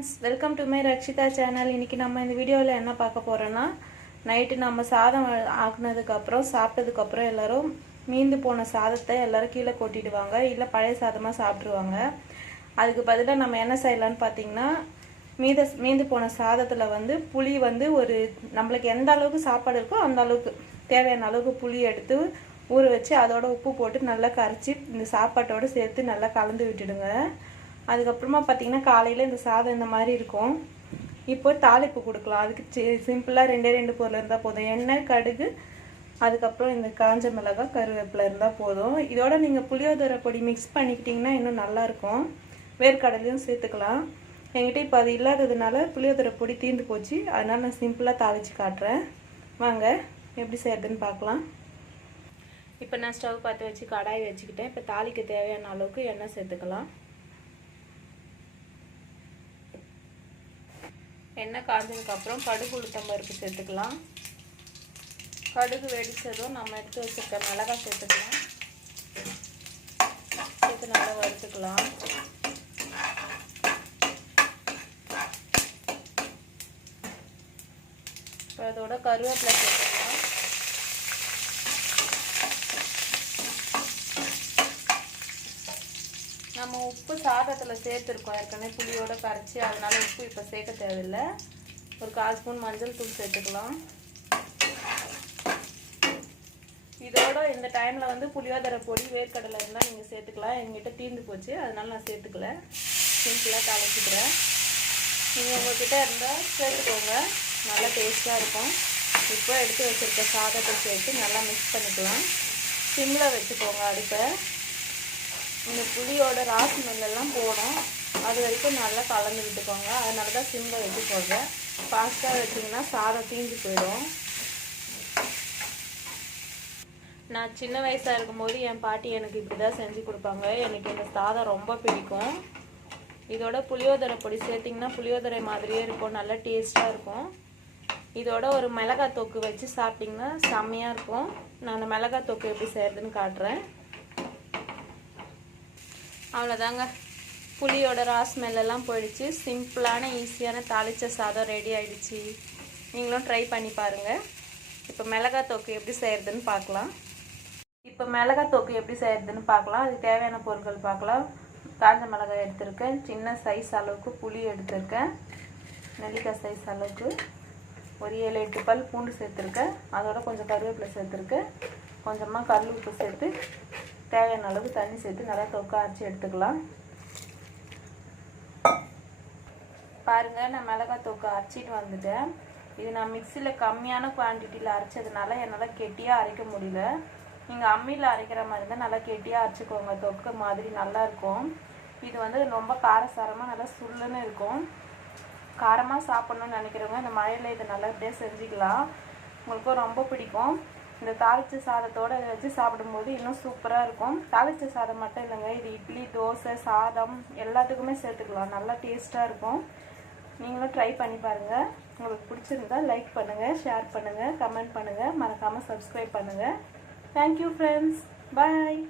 Friends, welcome to my Rakshitha channel. இன்றைக்கி நம்ம இந்த வீடியோவில் என்ன பார்க்க போகிறோன்னா, நைட்டு நம்ம சாதம் ஆக்குனதுக்கப்புறம் சாப்பிட்டதுக்கப்புறம் எல்லோரும் மீந்து போன சாதத்தை எல்லோரும் கீழே கொட்டிடுவாங்க, இல்லை பழைய சாதமாக சாப்பிட்ருவாங்க. அதுக்கு பதிலாக நம்ம என்ன செய்யலான்னு பார்த்தீங்கன்னா, மீந்து போன சாதத்தில் வந்து புளி வந்து ஒரு நம்மளுக்கு எந்த அளவுக்கு சாப்பாடு இருக்கோ அந்த அளவுக்கு தேவையான அளவுக்கு புளி எடுத்து ஊற வச்சு அதோட உப்பு போட்டு நல்லா கரைச்சி இந்த சாப்பாட்டோடு சேர்த்து நல்லா கலந்து விட்டுடுங்க. அதுக்கப்புறமா பார்த்தீங்கன்னா காலையில் இந்த சாதம் இந்த மாதிரி இருக்கும். இப்போ தாளிப்பு கொடுக்கலாம். அதுக்கு சிம்பிளாக ரெண்டு பொருள் இருந்தால் போதும். எண்ணெய், கடுகு, அதுக்கப்புறம் இந்த காஞ்ச மிளகாய், கருவேப்பிலை இருந்தால் போதும். இதோட நீங்கள் புளியோதரை பொடி மிக்ஸ் பண்ணிக்கிட்டிங்கன்னா இன்னும் நல்லாயிருக்கும். வேர்க்கடலையும் சேர்த்துக்கலாம். என்கிட்ட இப்போ அது இல்லாததுனால புளியோதரை பொடி தீர்ந்து போச்சு. அதனால் நான் சிம்பிளாக தாளித்து காட்டுறேன். வாங்க எப்படி செய்யறதுன்னு பார்க்கலாம். இப்போ நான் ஸ்டவ் பார்த்து வச்சு கடாய் வச்சுக்கிட்டேன். இப்போ தாளிக்கு தேவையான அளவுக்கு எண்ணெய் சேர்த்துக்கலாம். எண்ணெய் காய்ஞ்சதுக்கப்புறம் கடுகு, உளுத்தம் பருப்பு சேர்த்துக்கலாம். கடுகு வெடித்ததும் நம்ம எடுத்து வச்சுருக்க மிளகாய் சேர்த்துக்கலாம். சேர்த்து நல்லா வறுத்துக்கலாம். இப்போ அதோட கருவேப்பிலை சேர்த்துக்கலாம். நம்ம உப்பு சாதத்தில் சேர்த்துருக்கோம் ஏற்கனவே புளியோட கரைச்சி, அதனால உப்பு இப்போ சேர்க்க தேவையில்லை. ஒரு 1/4 ஸ்பூன் மஞ்சள் தூள் சேர்த்துக்கலாம். இதோட இந்த டைமில் வந்து புளியோதரை பொடி, வேர்க்கடலை இருந்தால் நீங்கள் சேர்த்துக்கலாம். எங்கிட்ட தீர்ந்து போச்சு, அதனால நான் சேர்த்துக்கல. சிம்பிளாக தாளிச்சுக்கிறேன். நீங்கள் உங்கள்கிட்ட இருந்தால் சேர்த்துக்கோங்க, நல்லா டேஸ்ட்டாக இருக்கும். இப்போ எடுத்து வச்சுருக்க சாதத்தை சேர்த்து நல்லா மிக்ஸ் பண்ணிக்கலாம். சிம்மில் வச்சுக்கோங்க அடுப்பை. இந்த புளியோட ராஸ் ஸ்மெல்லாம் போடும், அது வரைக்கும் நல்லா கலந்து விட்டுக்கோங்க. அதனால தான் சிம்மில் வச்சு போடுறேன். ஃபாஸ்ட்டாக வச்சிங்கன்னா சாதம் தீஞ்சு போயிடும். நான் சின்ன வயசாக இருக்கும்போது என் பாட்டி எனக்கு இப்படி தான் செஞ்சு கொடுப்பாங்க. எனக்கு இந்த சாதம் ரொம்ப பிடிக்கும். இதோட புளியோதரை பொடி சேர்த்திங்கன்னா புளியோதரை மாதிரியே இருக்கும், நல்லா டேஸ்ட்டாக இருக்கும். இதோட ஒரு மிளகாய் தொக்கு வச்சு சாப்பிட்டிங்கன்னா செம்மையாக இருக்கும். நான் அந்த மிளகாய் தொக்கு எப்படி செய்கிறதுன்னு காட்டுறேன். அவ்வளோதாங்க, புளியோட ராஸ் ஸ்மெல்லாம் போயிடுச்சு. சிம்பிளான ஈஸியான தாளித்த சாதம் ரெடி ஆகிடுச்சு. நீங்களும் ட்ரை பண்ணி பாருங்கள். இப்போ மிளகாய் தொக்கு எப்படி செய்கிறதுன்னு பார்க்கலாம். அதுக்கு தேவையான பொருட்கள் பார்க்கலாம். காஞ்ச மிளகாய் எடுத்திருக்கேன், சின்ன சைஸ் அளவுக்கு புளி எடுத்திருக்கேன், நெல்லிக்காய் சைஸ் அளவுக்கு ஒரு 7-8 பல் பூண்டு சேர்த்துருக்கேன். அதோட கொஞ்சம் கருவேப்பிலை சேர்த்துருக்கேன். கொஞ்சமாக கல் உப்பு சேர்த்து தேவையான அளவுக்கு தண்ணி சேர்த்து நல்லா தொக்க அரைச்சி எடுத்துக்கலாம். பாருங்கள், நான் மிளகாய் தொக்க அரைச்சிட்டு வந்துட்டேன். இது நான் மிக்சியில் கம்மியான குவான்டிட்டியில் அரைச்சதுனால என்னால் கெட்டியாக அரைக்க முடியல. நீங்கள் அம்மியில் அரைக்கிற மாதிரி தான் நல்லா கெட்டியாக அரைச்சிக்கோங்க, தொக்க மாதிரி நல்லாயிருக்கும். இது வந்து ரொம்ப காரசாரமாக நல்லா சுள்ளுன்னு இருக்கும். காரமாக சாப்பிட்ணுன்னு நினைக்கிறவங்க இந்த மழையில் இதை நல்லபடியாக செஞ்சுக்கலாம். உங்களுக்கும் ரொம்ப பிடிக்கும். இந்த தாளித்த சாதத்தோடு இதை வச்சு சாப்பிடும்போது இன்னும் சூப்பராக இருக்கும். தாளித்த சாதம் மட்டும் இல்லைங்க, இது இட்லி, தோசை, சாதம் எல்லாத்துக்குமே சேர்த்துக்கலாம். நல்லா டேஸ்ட்டாக இருக்கும். நீங்களும் ட்ரை பண்ணி பாருங்கள். உங்களுக்கு பிடிச்சிருந்தா லைக் பண்ணுங்கள், ஷேர் பண்ணுங்கள், கமெண்ட் பண்ணுங்கள், மறக்காமல் சப்ஸ்கிரைப் பண்ணுங்கள். தேங்க்யூ ஃப்ரெண்ட்ஸ், பாய்.